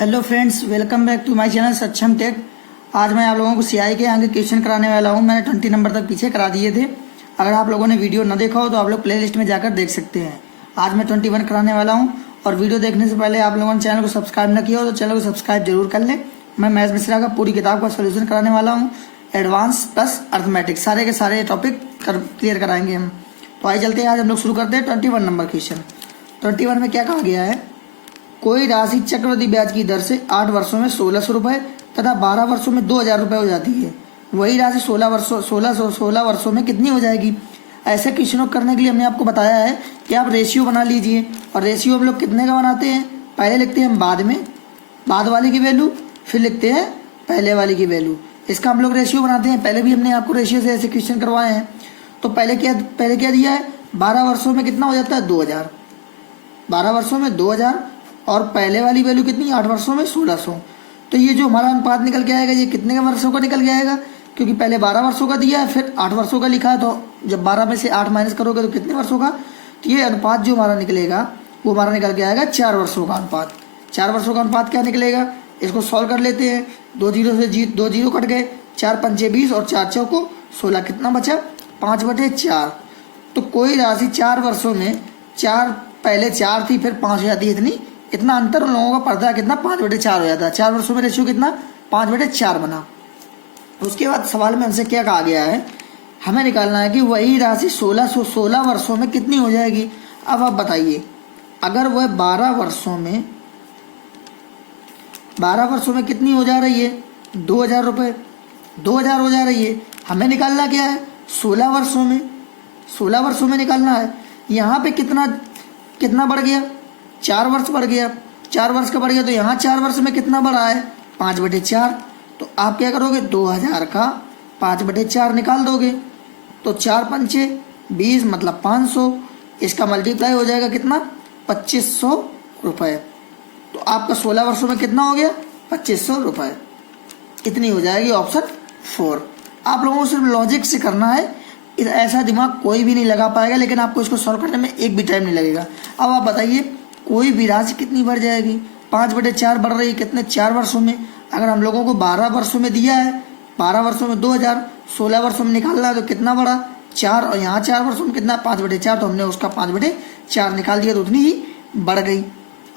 Hello friends, welcome back to my channel Saksham tech. आज मैं आप लोगों को सीआई के आगे क्वेश्चन कराने वाला हूं। मैंने 20 नंबर तक पीछे करा दिए थे। अगर आप लोगों ने वीडियो न देखा हो तो आप लोग प्लेलिस्ट में जाकर देख सकते हैं। आज मैं 21 कराने वाला हूं और वीडियो देखने से पहले आप लोगों ने चैनल को सब्सक्राइब न किया हो तो चैनल को सब्सक्राइब जरूर कर लें। मैं मैथ्स मिश्रा का पूरी किताब का सोल्यूशन कराने वाला हूँ। एडवांस प्लस अर्थमेटिक्स सारे के सारे टॉपिक क्लियर कराएंगे हम। तो आइए चलते हैं, आज हम लोग शुरू करते हैं 21 नंबर क्वेश्चन। 21 में क्या कहा गया है? कोई राशि चक्रवृद्धि ब्याज की दर से 8 वर्षों में 1600 रुपये तथा 12 वर्षों में 2000 रुपये हो जाती है। वही राशि 16 वर्षों में कितनी हो जाएगी? ऐसे क्वेश्चनों करने के लिए हमने आपको बताया है कि आप रेशियो बना लीजिए। और रेशियो हम लोग कितने का बनाते हैं? पहले लिखते हैं हम बाद वाले की वैल्यू, फिर लिखते हैं पहले वाले की वैल्यू। इसका हम लोग रेशियो बनाते हैं। पहले भी हमने आपको रेशियो से ऐसे क्वेश्चन करवाए हैं। तो पहले क्या दिया है? 12 वर्षों में कितना हो जाता है? 2000। 12 वर्षों में 2000 और पहले वाली वैल्यू कितनी? 8 वर्षों में 1600। तो ये जो हमारा अनुपात निकल के आएगा, ये कितने का वर्षों का निकल के आएगा? क्योंकि पहले 12 वर्षों का दिया है, फिर 8 वर्षों का लिखा है, तो जब 12 में से 8 माइनस करोगे तो कितने वर्षों का? तो ये अनुपात जो हमारा निकलेगा वो हमारा निकल के आएगा 4 वर्षों का अनुपात। 4 वर्षों का अनुपात क्या निकलेगा? इसको सॉल्व कर लेते हैं। 2 जीरो से 2 जीरो कट गए, 4 पंचे 20 और 4 चौको 16। कितना बचा? 5/4। तो कोई राशि 4 वर्षों में, 4 पहले 4 थी फिर 5 हो जाती है, इतना अंतर उन लोगों का पड़ता है। कितना? 5/4 हो जाता है। 4 वर्षों में रेशियो कितना? 5/4 बना। उसके बाद सवाल में हमसे क्या कहा गया है? हमें निकालना है कि वही राशि 16 वर्षों में कितनी हो जाएगी। अब आप बताइए, अगर वह 12 वर्षों में कितनी हो जा रही है? 2000 रुपये। 2000 हो जा रही है। हमें निकालना क्या है? 16 वर्षों में निकालना है। यहाँ पे कितना बढ़ गया? 4 वर्ष बढ़ गया। 4 वर्ष का बढ़ गया तो यहाँ 4 वर्ष में कितना बढ़ा है? 5/4। तो आप क्या करोगे? 2000 का 5/4 निकाल दोगे तो 4 पंचे 20 मतलब 500। इसका मल्टीप्लाई हो जाएगा कितना? 2500 रुपये। तो आपका 16 वर्षों में कितना हो गया? 2500 रुपये। इतनी हो जाएगी ऑप्शन 4। आप लोगों को सिर्फ लॉजिक से करना है। ऐसा दिमाग कोई भी नहीं लगा पाएगा, लेकिन आपको इसको सॉल्व करने में एक भी टाइम नहीं लगेगा। अब आप बताइए, कोई भी राशि कितनी बढ़ जाएगी? 5/4 बढ़ रही है। कितने? 4 वर्षों में। अगर हम लोगों को 12 वर्षों में दिया है, 12 वर्षों में 2000, 16 वर्षों में निकालना है तो कितना बढ़ा? 4। और यहाँ 4 वर्षों में कितना? 5/4। तो हमने उसका 5/4 निकाल दिया तो उतनी ही बढ़ गई।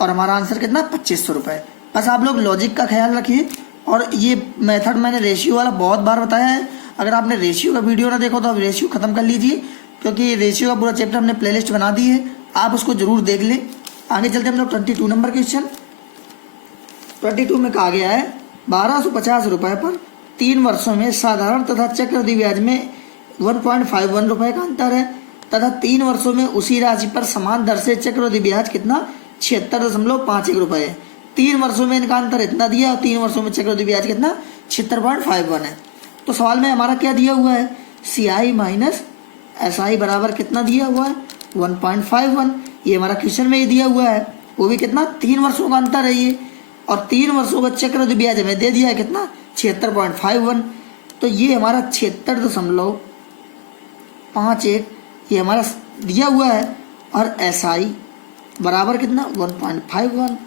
और हमारा आंसर कितना? 2500 रुपये। बस आप लोग लॉजिक का ख्याल रखिए। और ये मेथड मैंने रेशियो वाला बहुत बार बताया है। अगर आपने रेशियो का वीडियो ना देखो तो आप रेशियो खत्म कर लीजिए, क्योंकि रेशियो का पूरा चैप्टर हमने प्लेलिस्ट बना दी है, आप उसको जरूर देख लें। आगे चलते हम लोग 22 नंबर क्वेश्चन। 22 में कहा गया है 1250 रुपये पर 3 वर्षों में साधारण तथा चक्रवृद्धि ब्याज में 1.51 रुपये का अंतर है तथा 3 वर्षों में उसी राशि पर समान दर से चक्रवृद्धि ब्याज कितना? 76.51 रुपये है। 3 वर्षों में इनका अंतर इतना दिया और 3 वर्षों में चक्रवृद्धि ब्याज कितना? 76.51 है। तो सवाल में हमारा क्या दिया हुआ है? CI माइनस SI बराबर कितना दिया हुआ है? 1.51। ये हमारा क्वेश्चन में ही दिया हुआ है। वो भी कितना? 3 वर्षों का अंतर है ये। और 3 वर्षों का चक्रवृद्धि ब्याज हमें दे दिया है कितना? 76.51। तो ये हमारा 76.51 ये हमारा दिया हुआ है। और SI बराबर कितना? 1.51।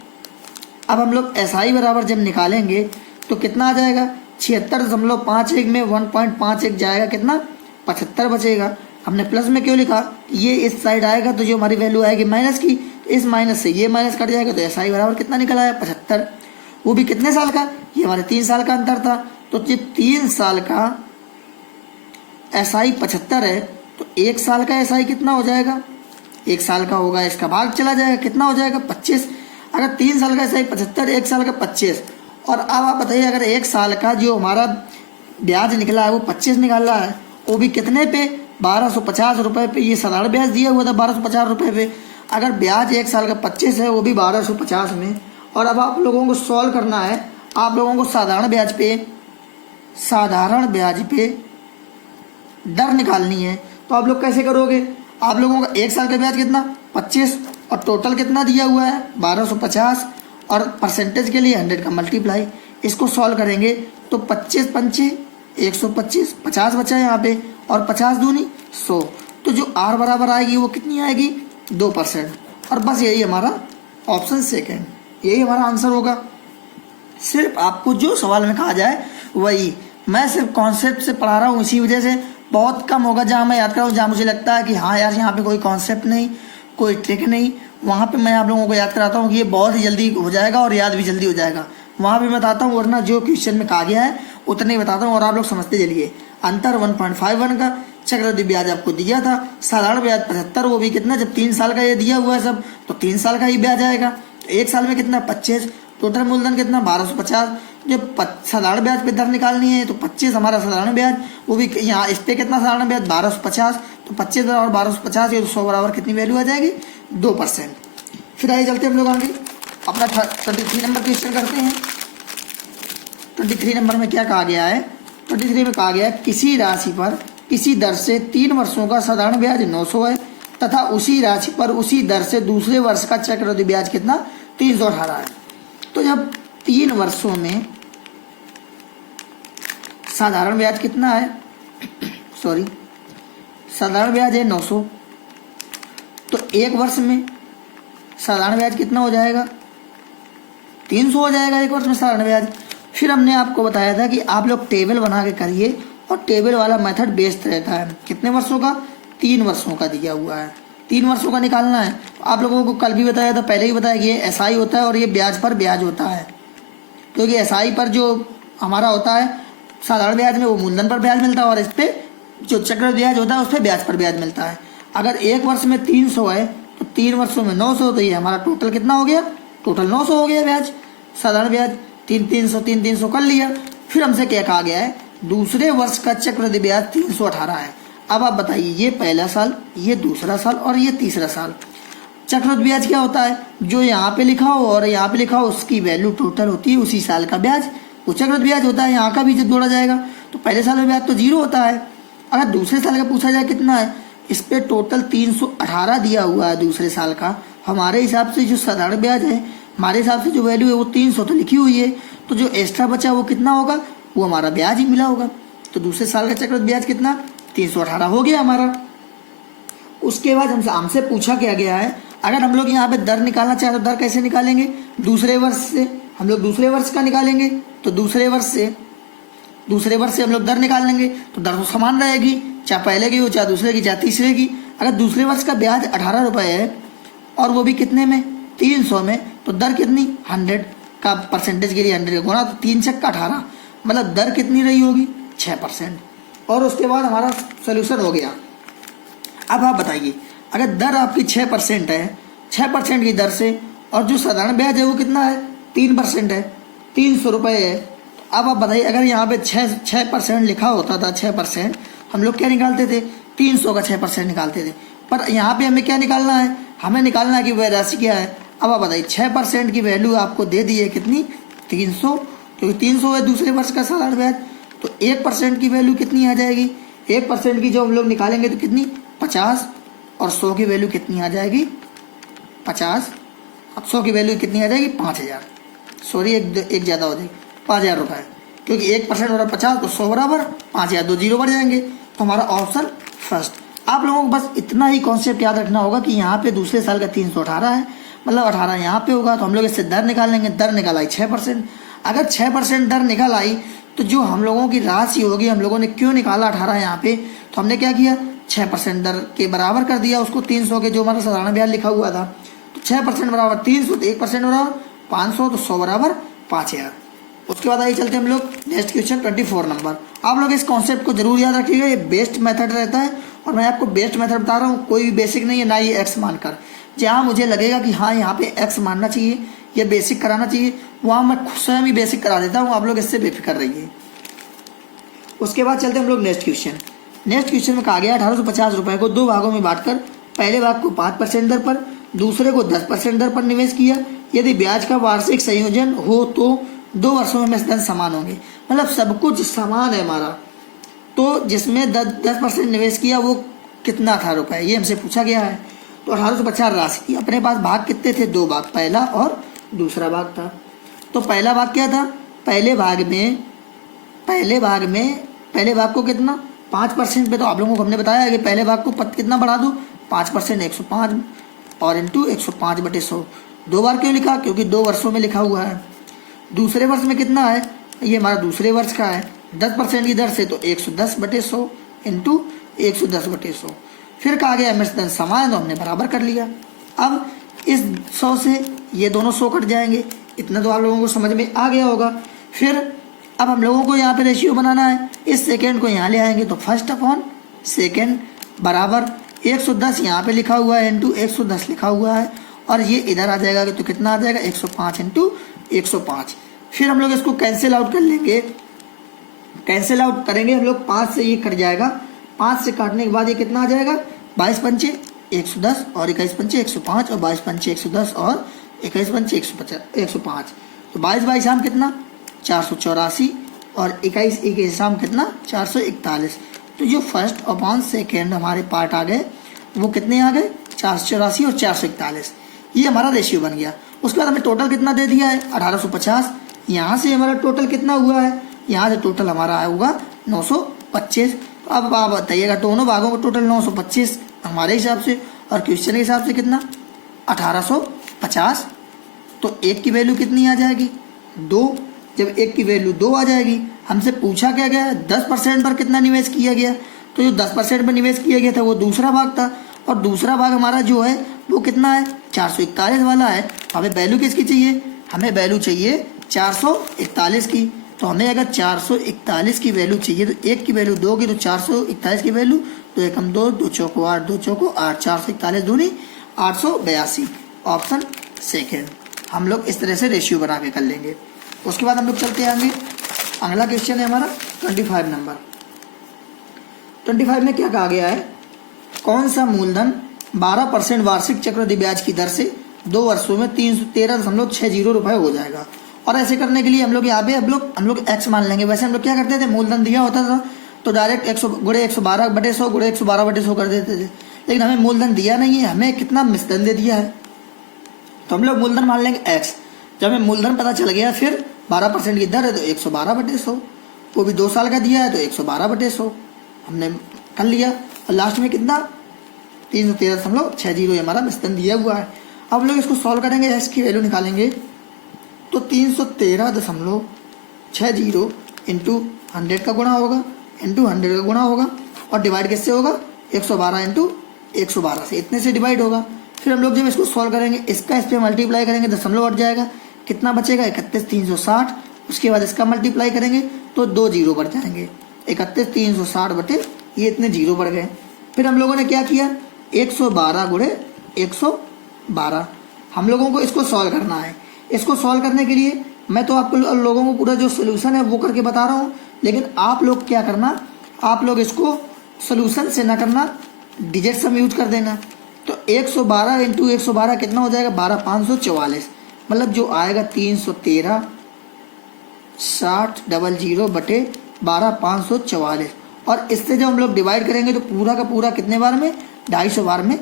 अब हम लोग SI बराबर जब निकालेंगे तो कितना आ जाएगा? 76.51 में 1.51 जाएगा कितना? 75 बचेगा। हमने प्लस में क्यों लिखा? ये इस साइड आएगा तो जो हमारी वैल्यू आएगी माइनस की, इस माइनस से ये माइनस कट जाएगा। तो SI बराबर कितना निकल आया? 75। वो भी कितने साल का? ये हमारे 3 साल का अंतर था। तो जब 3 साल का SI 75 है तो 1 साल का SI कितना हो जाएगा? 1 साल का होगा, इसका भाग चला जाएगा, कितना हो जाएगा? 25। अगर 3 साल का SI 75, 1 साल का 25। और अब आप बताइए, अगर 1 साल का जो हमारा ब्याज निकला है वो 25 निकाला है, वो भी कितने पे? 1250 रुपये पे। ये साधारण ब्याज दिया हुआ था 1250 रुपये पे। अगर ब्याज 1 साल का 25 है, वो भी 1250 में। और अब आप लोगों को सॉल्व करना है। आप लोगों को साधारण ब्याज पे दर निकालनी है। तो आप लोग कैसे करोगे? आप लोगों का 1 साल का ब्याज कितना? 25 और टोटल कितना दिया हुआ है? 1250 और परसेंटेज के लिए 100 का मल्टीप्लाई। इसको सॉल्व करेंगे तो 25 पंचे 125, 50 बचा यहाँ पे, और 50 दूनी 100। तो जो R बराबर आएगी वो कितनी आएगी? 2%। और बस यही हमारा ऑप्शन सेकंड, यही हमारा आंसर होगा। सिर्फ आपको जो सवाल में कहा जाए वही, मैं सिर्फ कॉन्सेप्ट से पढ़ा रहा हूँ, इसी वजह से बहुत कम होगा जहाँ मैं याद कर रहा हूँ, जहाँ मुझे लगता है कि हाँ यार यहाँ पे कोई कॉन्सेप्ट नहीं, कोई ट्रिक नहीं, वहाँ पे मैं आप लोगों को याद कराता हूँ कि ये बहुत ही जल्दी हो जाएगा और याद भी जल्दी हो जाएगा। वहाँ भी बताता हूँ, वरना जो क्वेश्चन में कहा गया है उतने ही बताता हूँ और आप लोग समझते चलिए। अंतर 1.51 का, चक्रवृद्धि ब्याज आपको दिया था, साधारण ब्याज 75, वो भी कितना, जब 3 साल का ये दिया हुआ है सब तो 3 साल का ही ब्याज आएगा। तो 1 साल में कितना 25, टोटल मूलधन कितना 1250। जब साधारण ब्याज पे दर निकालनी है तो 25 हमारा साधारण ब्याज, वो भी यहाँ इस पे कितना साधारण ब्याज 1250, तो 25 और 1250 ये 100 बराबर कितनी वैल्यू आ जाएगी 2%। फिर आइए चलते हम लोग आगे अपना 23 नंबर क्वेश्चन करते हैं। 23 नंबर में क्या कहा गया है, 23 में कहा गया है किसी राशि पर किसी दर से 3 वर्षों का साधारण ब्याज 900 है तथा उसी राशि पर उसी दर से दूसरे वर्ष का चक्रवृद्धि ब्याज कितना 318 है। तो जब 3 वर्षों में साधारण ब्याज कितना है साधारण ब्याज है 900, तो 1 वर्ष में साधारण ब्याज कितना हो जाएगा 300 हो जाएगा 1 वर्ष में साधारण ब्याज। फिर हमने आपको बताया था कि आप लोग टेबल बना के करिए और टेबल वाला मेथड बेस्ट रहता है। कितने वर्षों का 3 वर्षों का दिया हुआ है, 3 वर्षों का निकालना है। आप लोगों को कल भी बताया था, पहले ही बताया कि ये एसआई होता है और ये ब्याज पर ब्याज होता है। क्योंकि एसआई पर जो हमारा होता है साधारण ब्याज में वो मूलधन पर ब्याज मिलता है और इस पे जो चक्रवृद्धि ब्याज होता है उस पर ब्याज पर ब्याज मिलता है। अगर 1 वर्ष में 300 है तो 3 वर्षों में 900, तो ये हमारा टोटल कितना हो गया, टोटल 900 हो गया ब्याज, साधारण ब्याज 300 कर लिया। फिर हमसे क्या कहा गया है, दूसरे वर्ष का चक्रवृद्धि ब्याज 318 है। अब आप बताइए, ये पहला साल, ये दूसरा साल और ये तीसरा साल। चक्रवृद्धि ब्याज क्या होता है, जो यहाँ पे लिखा हो और यहाँ पे लिखा हो उसकी वैल्यू टोटल होती है उसी साल का ब्याज, वो चक्रवृद्धि ब्याज होता है। यहाँ का भी जब जोड़ा जाएगा तो पहले साल में ब्याज तो 0 होता है। अगर दूसरे साल का पूछा जाए कितना है, इस पे टोटल 318 दिया हुआ है दूसरे साल का। हमारे हिसाब से जो साधारण ब्याज है, हमारे हिसाब से जो वैल्यू है वो 300 तो लिखी हुई है, तो जो एक्स्ट्रा बचा वो कितना होगा, वो हमारा ब्याज ही मिला होगा। तो दूसरे साल का चक्रवृद्धि ब्याज कितना 318 हो गया हमारा। उसके बाद हमसे पूछा क्या गया है, अगर हम लोग यहाँ पे दर निकालना चाहें तो दर कैसे निकालेंगे, दूसरे वर्ष से हम लोग दूसरे वर्ष का निकालेंगे। तो दूसरे वर्ष से हम लोग दर निकाल लेंगे तो दर तो समान रहेगी, चाहे पहले की हो, चाहे दूसरे की, चाहे तीसरे की। अगर दूसरे वर्ष का ब्याज 18 रुपये है और वो भी कितने में 300 में, तो दर कितनी 100 का परसेंटेज के लिए 100 का गुणा, तो 3 छक्का 18, मतलब दर कितनी रही होगी 6%। और उसके बाद हमारा सोल्यूशन हो गया। अब आप बताइए, अगर दर आपकी 6% है, 6% की दर से, और जो साधारण ब्याज है वो कितना है 3% है, 300 रुपये है। अब आप बताइए, अगर यहाँ पे 6% लिखा होता था, 6% हम लोग क्या निकालते थे, 300 का 6% निकालते थे। पर यहाँ पे हमें क्या निकालना है, हमें निकालना है कि वह राशि क्या है। अब आप बताइए 6% की वैल्यू आपको दे दी है कितनी 300, क्योंकि 300 है दूसरे वर्ष का साधारण ब्याज। तो 1% की वैल्यू कितनी आ जाएगी, 1% की जो हम लोग निकालेंगे तो कितनी 50, और 100 की वैल्यू कितनी आ जाएगी 50। अब 100 की वैल्यू कितनी आ जाएगी 5000, सॉरी एक ज़्यादा हो जाएगी 5000 रुपये, क्योंकि 1% हो रहा 50, तो 100 बराबर 5000, 2 जीरो बढ़ जाएंगे। तो हमारा ऑप्शन फर्स्ट। आप लोगों को बस इतना ही कॉन्सेप्ट याद रखना होगा कि यहाँ पे दूसरे साल का 318 है, मतलब 18 यहाँ पे होगा, तो हम लोग इससे दर निकाल लेंगे। दर निकाल आई 6%। अगर 6% दर निकाल आई तो जो हम लोगों की राशि होगी, हम लोगों ने क्यों निकाला 18 यहाँ पे, तो हमने क्या किया 6% दर के बराबर कर दिया उसको 300 के, जो हमारा साधारण ब्याज लिखा हुआ था। तो 6% बराबर 300, तो 1% बराबर 500, तो 100 बराबर 5000। उसके बाद आइए चलते हम लोग नेक्स्ट क्वेश्चन 24 नंबर। आप लोग इस कॉन्सेप्ट को जरूर याद रखिएगा, ये बेस्ट मेथड रहता है और मैं आपको बेस्ट मेथड बता रहा हूँ, कोई भी बेसिक नहीं है, ना ही एक्स मानकर। जहाँ मुझे लगेगा कि हाँ यहाँ पे एक्स मानना चाहिए या बेसिक कराना चाहिए, वहाँ मैं स्वयं ही बेसिक करा देता हूँ, आप लोग इससे बेफिक्र रहिए। उसके बाद चलते हम लोग नेक्स्ट क्वेश्चन। नेक्स्ट क्वेश्चन में कहा गया 1850 रुपये को 2 भागों में बांटकर पहले भाग को 5% दर पर, दूसरे को 10% दर पर निवेश किया। यदि ब्याज का वार्षिक संयोजन हो तो 2 वर्षों में धन समान होंगे, मतलब सब कुछ समान है हमारा। तो जिसमें 10% निवेश किया वो कितना था रुपए, ये हमसे पूछा गया है। तो 1850 राशि की अपने पास भाग कितने थे, 2 भाग, पहला और दूसरा भाग था। तो पहला भाग क्या था, पहले भाग को कितना 5% पे, तो आप लोगों को हमने बताया है कि पहले भाग को कितना बढ़ा दो 5%, 105 और इंटू 105/100। 2 बार क्यों लिखा, क्योंकि 2 वर्षों में लिखा हुआ है। दूसरे वर्ष में कितना है, ये हमारा दूसरे वर्ष का है 10% की दर से, तो 110/100 इंटू 110/100। फिर कहा गया एम एस धन समान, तो हमने बराबर कर लिया। अब इस 100 से ये दोनों 100 कट जाएंगे, इतना तो आप लोगों को समझ में आ गया होगा। फिर अब हम लोगों को यहाँ पे रेशियो बनाना है, इस सेकेंड को यहाँ ले आएंगे, तो फर्स्ट अपॉन सेकेंड बराबर 110 यहाँ पे लिखा हुआ है इंटू 110 लिखा हुआ है, और ये इधर आ जाएगा तो कितना आ जाएगा 105 इंटू 105। फिर हम लोग इसको कैंसिल आउट कर लेंगे, कैंसिल आउट करेंगे हम लोग, 5 से ये कट जाएगा, 5 से काटने के बाद ये कितना आ जाएगा 22 पंचे 110 और 21 पंचे 105 और 22 पंचे 110 और 21 पंचे 105, तो 22 शाम कितना 484 और 21 शाम कितना 441। तो जो फर्स्ट अपॉन सेकेंड हमारे पार्ट आ गए वो कितने आ गए 484 और 441, ये हमारा रेशियो बन गया। उसके बाद हमें टोटल कितना दे दिया है 1850, यहाँ से हमारा टोटल कितना हुआ है, यहाँ से टोटल हमारा होगा 925। तो अब आप बताइएगा दोनों भागों का टोटल 925 हमारे हिसाब से, और क्वेश्चन के हिसाब से कितना 1850। तो एक की वैल्यू कितनी आ जाएगी 2, जब एक की वैल्यू 2 आ जाएगी, हमसे पूछा क्या गया 10% पर कितना निवेश किया गया, तो जो 10% पर निवेश किया गया था वो दूसरा भाग था, और दूसरा भाग हमारा जो है वो कितना है 441 वाला है। हमें वैल्यू किसकी चाहिए, हमें वैल्यू चाहिए 441 की। तो हमें अगर 441 की वैल्यू चाहिए तो एक की वैल्यू दोगे तो 441 की वैल्यू, तो एक हम 2, 2 चौको 8, 2 चौको 8, 441 दूनी 882, ऑप्शन सेकेंड। हम लोग इस तरह से रेशियो बना के कर लेंगे। उसके बाद हम लोग चलते आएंगे, अगला क्वेश्चन है हमारा 25 नंबर। 25 में क्या कहा गया है, कौन सा मूलधन 12% वार्षिक चक्रवृद्धि ब्याज की दर से 2 वर्षों में 313.60 रुपये हो जाएगा। और ऐसे करने के लिए हम लोग यहाँ पे हम लोग x मान लेंगे। वैसे हम लोग क्या करते थे, मूलधन दिया होता था तो डायरेक्ट 100 गुणे 112/100 गुणे 112/100 कर देते थे, लेकिन हमें मूलधन दिया नहीं है, हमें कितना मिश्रण दे दिया है, तो हम लोग मूलधन मान लेंगे x। जब हमें मूलधन पता चल गया, फिर 12% की दर है तो 112/100, वो भी 2 साल का दिया है तो 112/100 हमने कर लिया, और लास्ट में कितना 313.60 हमारा मिश्रण दिया हुआ है। अब लोग इसको सॉल्व करेंगे, x की वैल्यू निकालेंगे, तो 313.60 इंटू 100 का गुणा होगा, इंटू 100 का गुणा होगा, और डिवाइड किससे होगा 112 इंटू 112 से, इतने से डिवाइड होगा। फिर हम लोग जब इसको सॉल्व करेंगे, इसका इस पर मल्टीप्लाई करेंगे, दशमलव हट जाएगा, कितना बचेगा 31,360। उसके बाद इसका मल्टीप्लाई करेंगे तो 2 जीरो बढ़ जाएंगे, 31,360 बटे ये इतने जीरो बढ़ गए। फिर हम लोगों ने क्या किया 112 गुणे 112, हम लोगों को इसको सॉल्व करना है। इसको सॉल्व करने के लिए मैं तो आप लोगों को पूरा जो सोल्यूशन है वो करके बता रहा हूँ, लेकिन आप लोग क्या करना, आप लोग इसको सोल्यूशन से ना करना, डिजिट सम यूज कर देना। तो 112 इंटू 112 कितना हो जाएगा 12,544, मतलब जो आएगा 313.60 बटे 12,544, और इससे जब हम लोग डिवाइड करेंगे तो पूरा का पूरा कितने बार में 250 बार में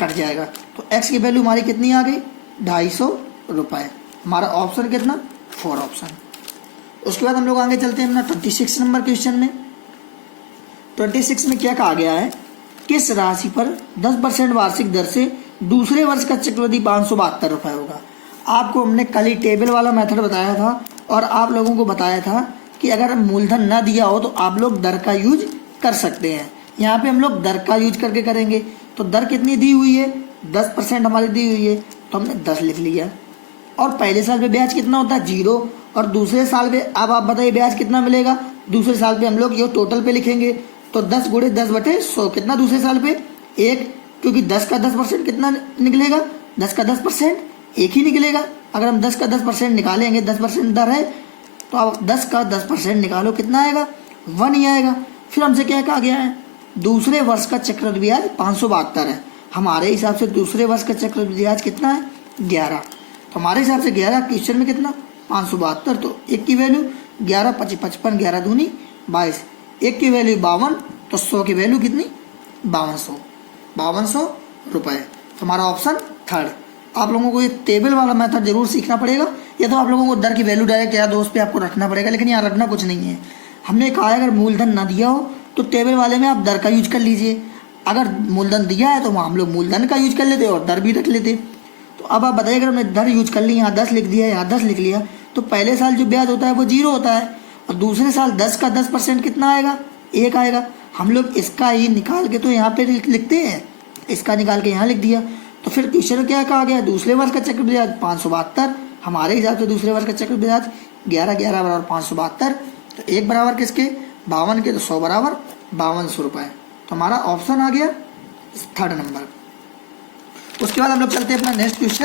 कट जाएगा। तो x की वैल्यू हमारी कितनी आ गई 250 रुपये, हमारा ऑप्शन कितना 4 ऑप्शन। उसके बाद हम लोग आगे चलते हैं अपना 26 नंबर क्वेश्चन में। 26 में क्या कहा गया है, किस राशि पर 10% वार्षिक दर से दूसरे वर्ष का चक्रवृद्धि 572 रुपये होगा। आपको हमने कल ही टेबल वाला मेथड बताया था, और आप लोगों को बताया था कि अगर मूलधन ना दिया हो तो आप लोग दर का यूज कर सकते हैं। यहाँ पे हम लोग दर का यूज करके करेंगे। तो दर कितनी दी हुई है 10% हमारी दी हुई है, तो हमने 10 लिख लिया। और पहले साल पे ब्याज कितना होता है 0, और दूसरे साल पे अब आप बताइए ब्याज कितना मिलेगा। दूसरे साल पे हम लोग ये टोटल पे लिखेंगे, तो 10 गुणे 10 बटे 100 कितना दूसरे साल पे 1, क्योंकि 10 का 10% कितना निकलेगा 10 का 10% 1 ही निकलेगा। अगर हम 10 का 10% निकालेंगे, 10% दर है तो आप 10 का 10% निकालो, कितना आएगा 1 ही आएगा। फिर हमसे क्या कहा गया है, दूसरे वर्ष का चक्रवृद्धि ब्याज 572 है। हमारे हिसाब से दूसरे वर्ष का चक्रवृद्धि ब्याज कितना है 11, तो हमारे हिसाब से 11 क्वेश्चन में कितना 572, तो एक की वैल्यू 11 5 55, 11 दूनी 22, एक की वैल्यू 52, तो 100 की वैल्यू कितनी 5200 रुपये। तो हमारा ऑप्शन 3। आप लोगों को ये टेबल वाला मेथड जरूर सीखना पड़ेगा, या तो आप लोगों को दर की वैल्यू डायरेक्ट या दोस्त पे आपको रखना पड़ेगा, लेकिन यहाँ रखना कुछ नहीं है। हमने कहा है अगर मूलधन ना दिया हो तो टेबल वाले में आप दर का यूज कर लीजिए, अगर मूलधन दिया है तो वहाँ हम लोग मूलधन का यूज कर लेते और दर भी रख लेते। तो अब आप बताइए अगर हमने दर यूज कर ली, यहाँ 10 लिख दिया, यहाँ 10 लिख लिया, तो पहले साल जो ब्याज होता है वो 0 होता है, और दूसरे साल 10 का 10% कितना आएगा, 1 आएगा। हम लोग इसका ही निकाल के तो यहाँ पे लिखते हैं, इसका निकाल के यहाँ लिख दिया। तो फिर क्वेश्चन में क्या कहा गया, दूसरे वर्ष का चक्रवृद्धि ब्याज 572, हमारे हिसाब से दूसरे वर्ष का चक्रवृद्धि ब्याज 11 बराबर 572, तो 1 बराबर किसके 52 के, तो 100 बराबर 5200 रुपये। तो हमारा ऑप्शन आ गया 3rd नंबर। उसके बाद हम लोग चलते हैं अपना नेक्स्ट क्वेश्चन।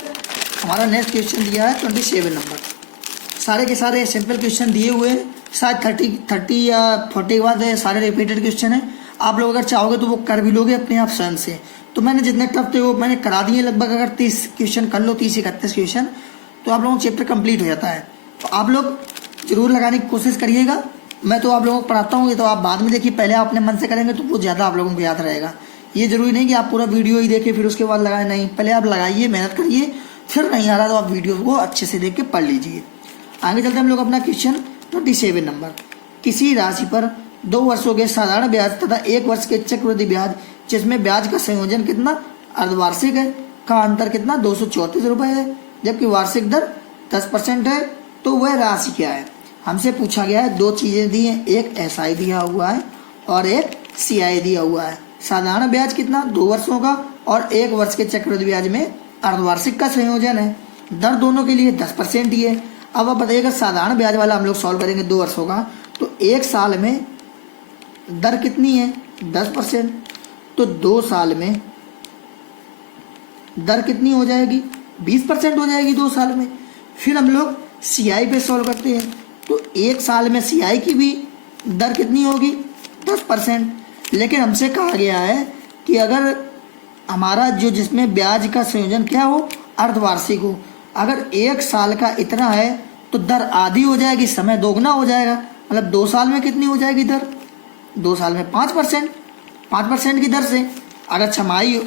हमारा नेक्स्ट क्वेश्चन दिया है 27 नंबर। सारे के सारे सिंपल क्वेश्चन दिए हुए हैं, शायद 30 या 40 के बाद सारे रिपीटेड क्वेश्चन हैं। आप लोग अगर चाहोगे तो वो कर भी लोगे अपने आप स्वयं से। तो मैंने जितने टफ थे वो मैंने करा दिए लगभग। अगर 30 क्वेश्चन कर लो, 30-31 क्वेश्चन, तो आप लोगों का चैप्टर कंप्लीट हो जाता है। तो आप लोग जरूर लगाने की कोशिश करिएगा। मैं तो आप लोगों को पढ़ाता हूँ, ये तो आप बाद में देखिए, पहले आप अपने मन से करेंगे तो वो ज़्यादा आप लोगों को याद रहेगा। ये जरूरी नहीं कि आप पूरा वीडियो ही देखें फिर उसके बाद लगाए, नहीं, पहले आप लगाइए, मेहनत करिए, फिर नहीं आ रहा तो आप वीडियो को अच्छे से देख के पढ़ लीजिए। आगे चलते हम लोग अपना क्वेश्चन 27 नंबर। किसी राशि पर 2 वर्षों के साधारण ब्याज तथा 1 वर्ष के चक्रवृद्धि ब्याज जिसमें ब्याज का संयोजन कितना अर्धवार्षिक है का अंतर कितना 234 रुपये है, जबकि वार्षिक दर 10% है, तो वह राशि क्या है। हमसे पूछा गया है, 2 चीज़ें दी हैं, एक SI दिया हुआ है और एक CI दिया हुआ है। साधारण ब्याज कितना 2 वर्षों का और 1 वर्ष के चक्रवृद्धि ब्याज में अर्धवार्षिक का संयोजन है। दर दोनों के लिए 10% ही है। अब आप बताइएगा साधारण ब्याज वाला हम लोग सॉल्व करेंगे 2 वर्षों का, तो 1 साल में दर कितनी है 10%, तो 2 साल में दर कितनी हो जाएगी 20% हो जाएगी 2 साल में। फिर हम लोग CI पे सॉल्व करते हैं, तो 1 साल में CI की भी दर कितनी होगी 10%। लेकिन हमसे कहा गया है कि अगर हमारा जो जिसमें ब्याज का संयोजन क्या हो अर्धवार्षिक हो, अगर 1 साल का इतना है तो दर आधी हो जाएगी, समय दोगुना हो जाएगा। मतलब 2 साल में कितनी हो जाएगी दर, 2 साल में 5% की दर से। अगर छमाही,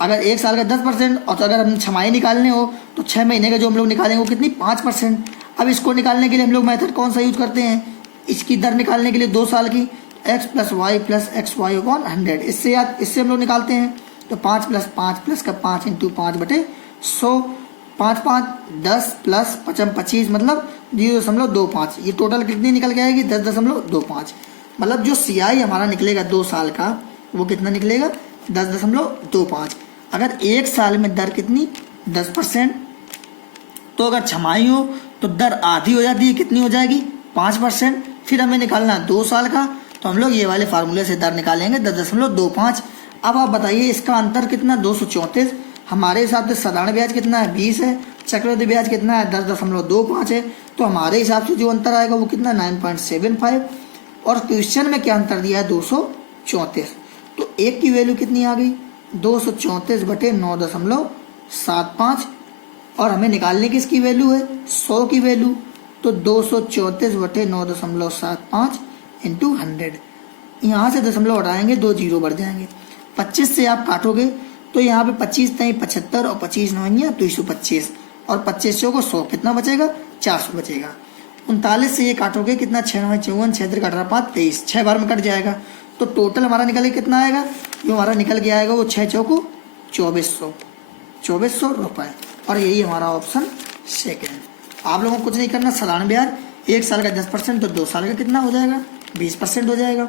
अगर 1 साल का 10%, और तो अगर हम छमाही निकालने हो तो 6 महीने का जो हम लोग निकालेंगे वो कितनी 5%। अब इसको निकालने के लिए हम लोग मेथड कौन सा यूज करते हैं, इसकी दर निकालने के लिए 2 साल की x + y + xy / 100, इससे हम लोग निकालते हैं। तो 5 + 5 + का 5 × 5/100, 5 × 5 10 + 5 = 25, मतलब 0.25। ये टोटल कितनी निकल के आएगी 10.25। मतलब जो CI हमारा निकलेगा 2 साल का वो कितना निकलेगा 10.25। अगर 1 साल में दर कितनी 10%, तो अगर छमाही हो तो दर आधी हो जाती है, कितनी हो जाएगी 5%। फिर हमें निकालना 2 साल का, तो हम लोग ये वाले फार्मूले से दर निकालेंगे 10.25। अब आप बताइए इसका अंतर कितना 234। हमारे हिसाब से साधारण ब्याज कितना है 20 है, चक्रवृद्धि ब्याज कितना है 10.25 है, तो हमारे हिसाब से जो अंतर आएगा वो कितना 9.75। और क्वेश्चन में क्या अंतर दिया है 234, तो एक की वैल्यू कितनी आ गई 234/9.75, और हमें निकालने की इसकी वैल्यू है 100 की वैल्यू, तो 234/9.75 × 100। यहाँ से दशमलव हटाएंगे 2 जीरो बढ़ जाएंगे। 25 से आप काटोगे तो यहाँ पे 25 नहीं 75 और 25 9 225, और 25 को 100 कितना बचेगा 400 बचेगा। 39 से ये काटोगे कितना 6 9 54, 6 3 18 5 23, 6 बार में कट जाएगा। तो टोटल हमारा निकल के कितना आएगा, जो हमारा निकल के आएगा वो 6 चौको 2400 रुपये। और यही हमारा ऑप्शन सेकेंड। आप लोगों को कुछ नहीं करना, साधारण ब्याज 1 साल का 10%, तो 2 साल का कितना हो जाएगा 20% हो जाएगा,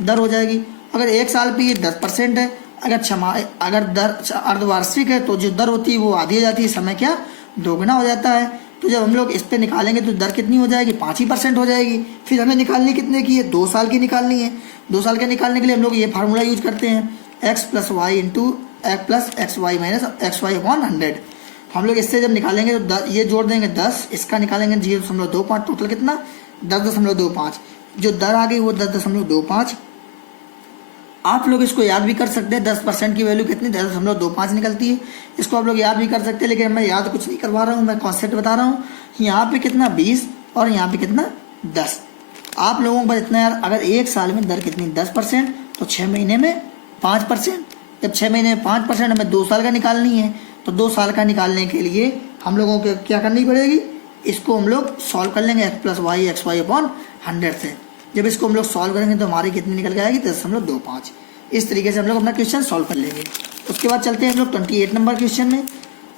दर हो जाएगी। अगर 1 साल पे ये 10% है, अगर दर अर्धवार्षिक है तो जो दर होती है वो आधी हो जाती है, समय क्या दोगुना हो जाता है। तो जब हम लोग इस पे निकालेंगे तो दर कितनी हो जाएगी 5% हो जाएगी। फिर हमें निकालनी कितने की है 2 साल की निकालनी है। 2 साल के निकालने के लिए हम लोग ये फार्मूला यूज करते हैं x + y × x + xy - xy / 100। हम लोग इससे जब निकालेंगे तो ये जोड़ देंगे 10, इसका निकालेंगे 0.25, टोटल कितना 10.25। जो दर आ गई वो 10.25। आप लोग इसको याद भी कर सकते हैं, 10% की वैल्यू कितनी 10.25 निकलती है। इसको आप लोग याद भी कर सकते हैं, लेकिन मैं याद कुछ नहीं करवा रहा हूँ, मैं कॉन्सेप्ट बता रहा हूँ। यहाँ पे कितना 20 और यहाँ पे कितना 10। आप लोगों को बस इतना यार, अगर 1 साल में दर कितनी 10%, तो 6 महीने में 5%। जब 6 महीने में 5% हमें 2 साल का निकालनी है, तो 2 साल का निकालने के लिए हम लोगों को क्या करनी पड़ेगी, इसको हम लोग सॉल्व कर लेंगे x + y xy / 100 से। जब इसको हम लोग सॉल्व करेंगे तो हमारी कितनी निकल के आएगी 10.25। इस तरीके से हम लोग अपना क्वेश्चन सॉल्व कर लेंगे। उसके बाद चलते हैं हम लोग 28 नंबर क्वेश्चन में।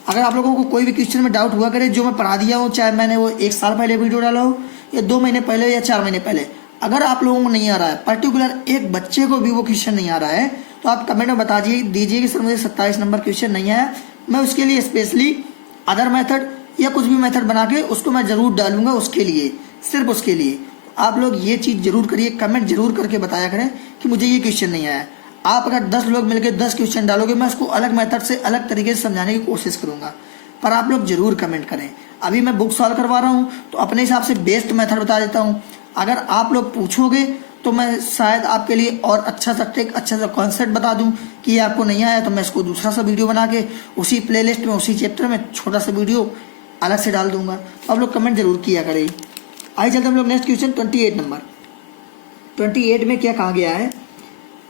अगर आप लोगों को कोई भी क्वेश्चन में डाउट हुआ करे जो मैं पढ़ा दिया हूँ, चाहे मैंने वो 1 साल पहले वीडियो डाला हो या 2 महीने पहले या 4 महीने पहले, अगर आप लोगों को नहीं आ रहा है, पर्टिकुलर एक बच्चे को भी वो क्वेश्चन नहीं आ रहा है, तो आप कमेंट में बता दीजिए कि सर मुझे 27 नंबर क्वेश्चन नहीं आया, मैं उसके लिए स्पेशली अदर मेथड या कुछ भी मेथड बना के उसको मैं ज़रूर डालूंगा उसके लिए, सिर्फ उसके लिए। आप लोग ये चीज़ जरूर करिए, कमेंट जरूर करके बताया करें कि मुझे ये क्वेश्चन नहीं आया। आप अगर 10 लोग मिलकर 10 क्वेश्चन डालोगे, मैं उसको अलग मेथड से अलग तरीके से समझाने की कोशिश करूंगा, पर आप लोग जरूर कमेंट करें। अभी मैं बुक सॉल्व करवा रहा हूँ तो अपने हिसाब से बेस्ट मेथड बता देता हूँ। अगर आप लोग पूछोगे तो मैं शायद आपके लिए और अच्छा सा ट्रिक, अच्छा सा कॉन्सेप्ट बता दूं कि ये आपको नहीं आया तो मैं इसको दूसरा सा वीडियो बना के उसी प्लेलिस्ट में, उसी चैप्टर में छोटा सा वीडियो अलग से डाल दूंगा। तो आप लोग कमेंट जरूर किया करें। आइए चलते हम लोग नेक्स्ट क्वेश्चन 28 नंबर। 28 में क्या कहा गया है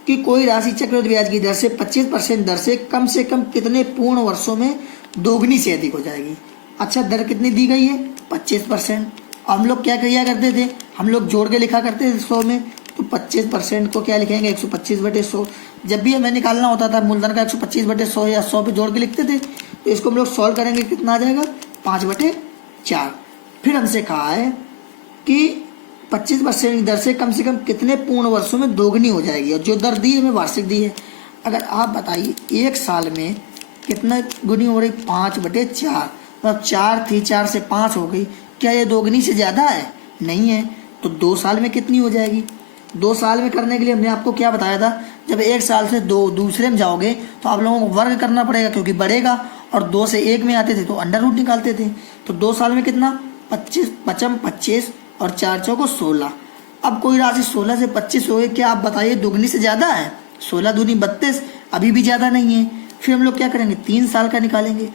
कि कोई राशि चक्रवृद्धि ब्याज की दर से 25% दर से कम कितने पूर्ण वर्षों में दोगुनी से अधिक हो जाएगी। अच्छा, दर कितनी दी गई है? 25%। हम लोग क्या किया करते थे, हम लोग जोड़ के लिखा करते थे 100 में, तो 25% को क्या लिखेंगे 125/100। जब भी हमें निकालना होता था मूलधन का 125/100 या 100 पे जोड़ के लिखते थे, तो इसको हम लोग सॉल्व करेंगे, कितना आ जाएगा 5/4। फिर हमसे कहा है कि 25% की दर से कम कितने पूर्ण वर्षों में दोगुनी हो जाएगी, और जो दर दी है हमें वार्षिक दी है। अगर आप बताइए 1 साल में कितना गुनी हो रही, 5/4, मतलब 4 थी, 4 से 5 हो गई, क्या ये दोगुनी से ज़्यादा है? नहीं है। तो 2 साल में कितनी हो जाएगी? 2 साल में करने के लिए हमने आपको क्या बताया था, जब 1 साल से दूसरे में जाओगे तो आप लोगों को वर्ग करना पड़ेगा क्योंकि बढ़ेगा, और 2 से 1 में आते थे तो अंडर रूट निकालते थे। तो 2 साल में कितना, 25 और 4 चौको 16। अब कोई राशि 16 से 25 हो गई, क्या आप बताइए दोगुनी से ज़्यादा है? 16 दूनी 32, अभी भी ज़्यादा नहीं है। फिर हम लोग क्या करेंगे, 3 साल का निकालेंगे।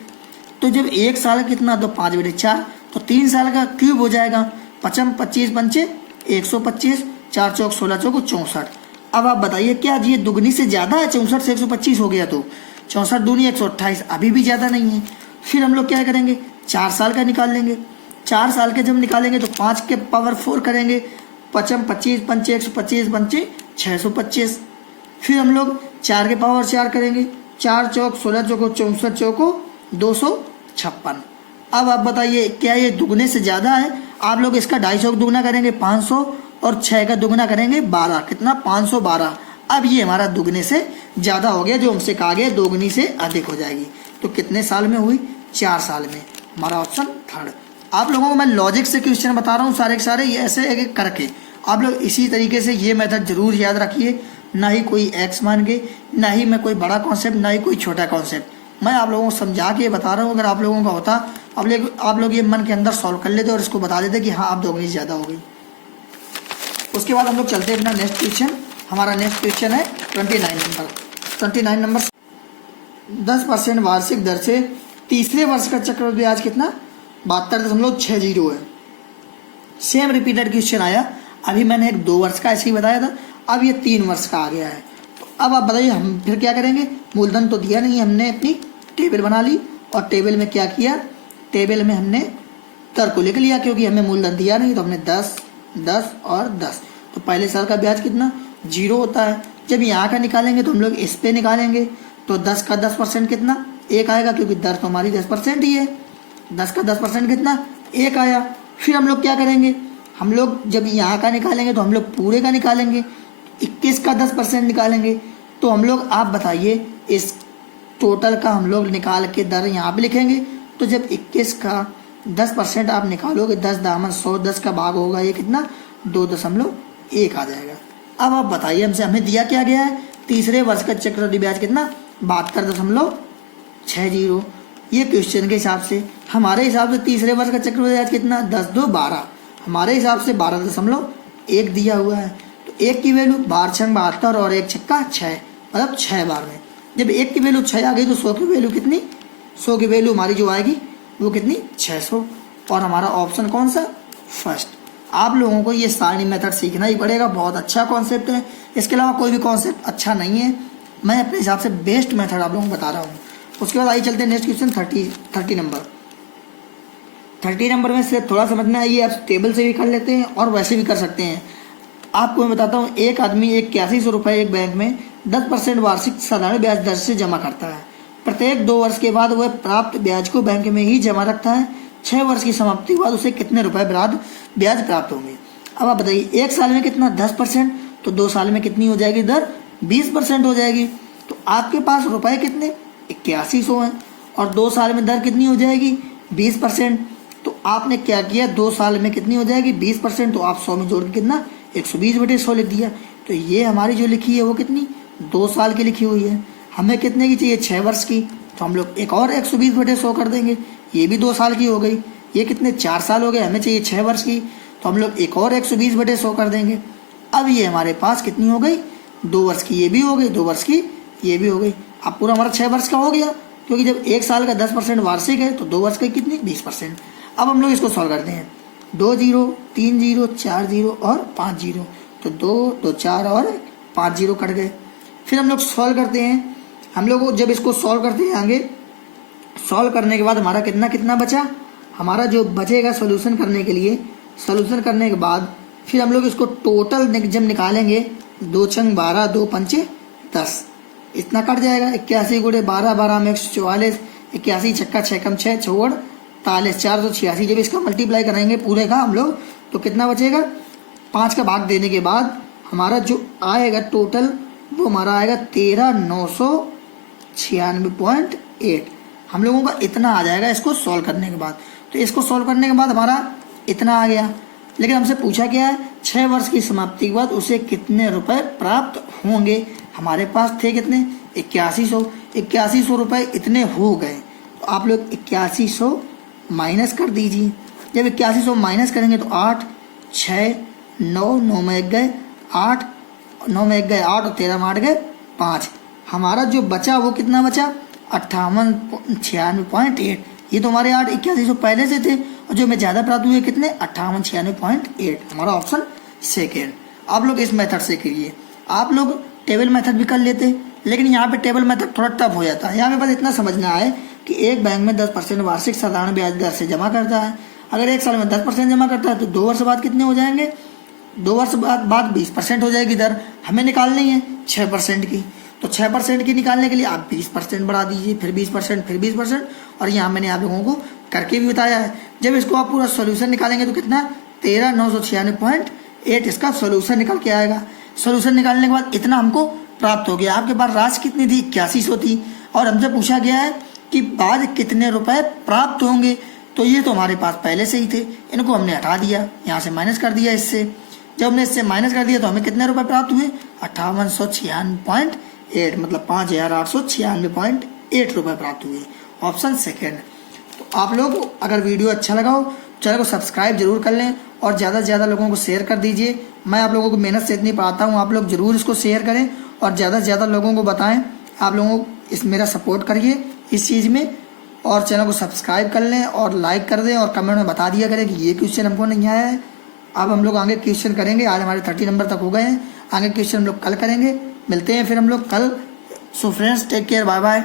तो जब 1 साल कितना, तो 5/4, तो 3 साल का क्यूब हो जाएगा 25 पंचे 125, 4 चौक 16 चौक 64। अब आप बताइए क्या ये दुगनी से ज़्यादा है? 64 से 125 हो गया तो 64 दूनी 128, अभी भी ज़्यादा नहीं है। फिर हम लोग क्या करेंगे, 4 साल का निकाल लेंगे। 4 साल के जब निकालेंगे तो 5 के पावर 4 करेंगे, 25 पंचे 125 पंचे 625। फिर हम लोग 4 के पावर 4 करेंगे, 4 चौक 16 चौको 64 चौको 256। अब आप बताइए क्या ये दुगने से ज़्यादा है? आप लोग इसका 250 दुगना करेंगे 500, और 6 का दुगना करेंगे 12, कितना 512। अब ये हमारा दुगने से ज़्यादा हो गया, जो हमसे कहा गया दोगुनी से अधिक हो जाएगी। तो कितने साल में हुई? 4 साल में। हमारा ऑप्शन थर्ड। आप लोगों को मैं लॉजिक से क्वेश्चन बता रहा हूँ सारे के सारे, ये ऐसे एक एक करके आप लोग इसी तरीके से ये मेथड जरूर याद रखिए। ना ही कोई एक्स मान के, ना ही मैं कोई बड़ा कॉन्सेप्ट, ना ही कोई छोटा कॉन्सेप्ट, मैं आप लोगों को समझा के बता रहा हूँ। अगर आप लोगों का होता, आप लोग ये मन के अंदर सॉल्व कर लेते और इसको बता देते कि हाँ आप दोगुनी ज़्यादा हो गई। उसके बाद हम लोग चलते हैं अपना नेक्स्ट क्वेश्चन। हमारा नेक्स्ट क्वेश्चन है 29 नंबर। 10% वार्षिक दर से तीसरे वर्ष का चक्रवृद्धि ब्याज कितना? 72.60 है। सेम रिपीटेड क्वेश्चन आया। अभी मैंने एक 2 वर्ष का ऐसे ही बताया था, अब ये 3 वर्ष का आ गया है। तो अब आप बताइए हम फिर क्या करेंगे, मूलधन तो दिया नहीं, हमने अपनी टेबल बना ली, और टेबल में क्या किया, टेबल में हमने दर को लिख लिया क्योंकि हमें मूलधन दिया नहीं, तो हमने 10, 10 और 10। तो पहले साल का ब्याज कितना, 0 होता है। जब यहाँ का निकालेंगे तो हम लोग इस पे निकालेंगे, तो 10 का 10% कितना, 1 आएगा, क्योंकि दर तो हमारी 10% ही है। 10 का 10% कितना, 1 आया। फिर हम लोग क्या करेंगे, हम लोग जब यहाँ का निकालेंगे तो हम लोग पूरे का निकालेंगे, 21 का 10% निकालेंगे। तो हम लोग, आप बताइए, इस टोटल का हम लोग निकाल के दर यहाँ पे लिखेंगे। तो जब 21 का 10% आप निकालोगे, 10 दामन 100, 10 का भाग होगा ये कितना, 2.1 आ जाएगा। अब आप बताइए हमसे, हमें दिया क्या गया है, तीसरे वर्ष का चक्रवृद्धि ब्याज कितना, 72.60। ये क्वेश्चन के हिसाब से, हमारे हिसाब से तीसरे वर्ष का चक्रवृद्धि ब्याज कितना, 10 2 12, हमारे हिसाब से 12.1 दिया हुआ है। तो 1 की वैल्यू 12 6 72 और 1 छक्का 6, मतलब 6 बार में। जब 1 की वैल्यू 6 आ गई तो 100 की वैल्यू कितनी, 100 की वैल्यू हमारी जो आएगी वो कितनी, 600। और हमारा ऑप्शन कौन सा, फर्स्ट। आप लोगों को ये सारणी मेथड सीखना ही पड़ेगा, बहुत अच्छा कॉन्सेप्ट है। इसके अलावा कोई भी कॉन्सेप्ट अच्छा नहीं है, मैं अपने हिसाब से बेस्ट मेथड आप लोगों को बता रहा हूँ। उसके बाद आइए चलते हैं नेक्स्ट क्वेश्चन 30 नंबर। 30 नंबर में सिर्फ थोड़ा समझना है, ये आप टेबल से भी कर लेते हैं और वैसे भी कर सकते हैं। आपको मैं बताता हूँ, एक आदमी 8100 रुपये एक बैंक में 10% वार्षिक साधारण ब्याज दर से जमा करता है। प्रत्येक 2 वर्ष के बाद वह प्राप्त ब्याज को बैंक में ही जमा रखता है। 6 वर्ष की समाप्ति के बाद उसे कितने रुपए ब्याज प्राप्त होंगे। अब आप बताइए, 1 साल में कितना 10%, तो 2 साल में कितनी हो जाएगी दर 20% हो जाएगी। तो आपके पास रुपए कितने 8100 हैं और 2 साल में दर कितनी हो जाएगी 20%। तो आपने क्या किया, 2 साल में कितनी हो जाएगी 20%, तो आप 100 में जोड़ के कितना 120/100 लिख दिया। तो ये हमारी जो लिखी है वो कितनी 2 साल की लिखी हुई है। हमें कितने की चाहिए 6 वर्ष की, तो हम लोग एक और 120/100 कर देंगे, ये भी 2 साल की हो गई। ये कितने 4 साल हो गए, हमें चाहिए 6 वर्ष की, तो हम लोग एक और 120/100 कर देंगे। अब ये हमारे पास कितनी हो गई 2 वर्ष की, ये भी हो गई 2 वर्ष की, ये भी हो गई। अब पूरा हमारा 6 वर्ष का हो गया, क्योंकि जब 1 साल का 10% वार्षिक है तो 2 वर्ष का कितनी 20%। अब हम लोग इसको सॉल्व करते हैं, 2 0 3 0 4 0 और 5 0, तो 2 2 4 और 5 0 कट गए। फिर हम लोग सॉल्व करते हैं, हम लोग जब इसको सॉल्व करते हैं आगे, सॉल्व करने के बाद हमारा कितना कितना बचा, हमारा जो बचेगा सोल्यूशन करने के लिए, सोल्यूशन करने के बाद फिर हम लोग इसको टोटल जब निकालेंगे, 2 छंग 12 2 पंचे 10, इतना कट जाएगा। 81 गुणे 12 12 में 144, 81 छक्का 6 कम 6 6 43 486। जब इसका मल्टीप्लाई करेंगे पूरे का हम लोग, तो कितना बचेगा 5 का भाग देने के बाद हमारा जो आएगा टोटल वो हमारा आएगा 13,996.8। हम लोगों का इतना आ जाएगा इसको सॉल्व करने के बाद। तो इसको सॉल्व करने के बाद हमारा इतना आ गया, लेकिन हमसे पूछा क्या है 6 वर्ष की समाप्ति के बाद उसे कितने रुपए प्राप्त होंगे। हमारे पास थे कितने 8100 रुपए इतने हो गए। तो आप लोग 8100 माइनस कर दीजिए। जब 8100 माइनस करेंगे तो 8 6 9 9 में 1 गए 8 9 में 1 गए 8 और 13 में 8 गए 5। हमारा जो बचा वो कितना बचा 5896.8। ये तो हमारे 8100 पहले से थे और जो हमें ज़्यादा प्राप्त हुए कितने 5896.8। हमारा ऑप्शन सेकेंड। आप लोग इस मेथड से करिए। आप लोग टेबल मेथड भी कर लेते, लेकिन यहाँ पे टेबल मेथड थोड़ा टफ हो जाता है। यहाँ पे बस इतना समझना है कि एक बैंक में 10% वार्षिक साधारण ब्याज दर से जमा करता है। अगर 1 साल में 10% जमा करता है तो 2 वर्ष बाद कितने हो जाएंगे, 2 वर्ष बाद 20% हो जाएगी दर। हमें निकालनी है 6% की, तो 6% की निकालने के लिए आप 20% बढ़ा दीजिए, फिर 20%, फिर 20%। और यहाँ मैंने आप लोगों को करके भी बताया है। जब इसको आप पूरा सोल्यूशन निकालेंगे तो कितना 13,996.8 इसका सोल्यूशन निकल के आएगा। सोल्यूशन निकालने के बाद इतना हमको प्राप्त हो गया। आपके पास राशि कितनी थी 8100 थी और हमसे पूछा गया है कि बाद कितने रुपए प्राप्त होंगे। तो ये तो हमारे पास पहले से ही थे, इनको हमने हटा दिया, यहाँ से माइनस कर दिया। इससे जब हमने इससे माइनस कर दिया तो हमें कितने रुपए प्राप्त हुए 5896.8, मतलब 5896.8 रुपए प्राप्त हुए। Option second. तो आप लोग अगर वीडियो अच्छा लगा हो चैनल को सब्सक्राइब जरूर कर लें और ज़्यादा से ज़्यादा लोगों को शेयर कर दीजिए। मैं आप लोगों को मेहनत से इतनी पढ़ाता हूँ, आप लोग ज़रूर इसको शेयर करें और ज़्यादा से ज़्यादा लोगों को बताएं। आप लोगों को इस मेरा सपोर्ट करिए इस चीज़ में और चैनल को सब्सक्राइब कर लें और लाइक कर दें और कमेंट में बता दिया करें कि ये क्वेश्चन हमको नहीं आया है। अब हम लोग आगे क्वेश्चन करेंगे। आज हमारे 30 नंबर तक हो गए हैं, आगे क्वेश्चन हम लोग कल करेंगे। मिलते हैं फिर हम लोग कल। So friends take care, bye bye.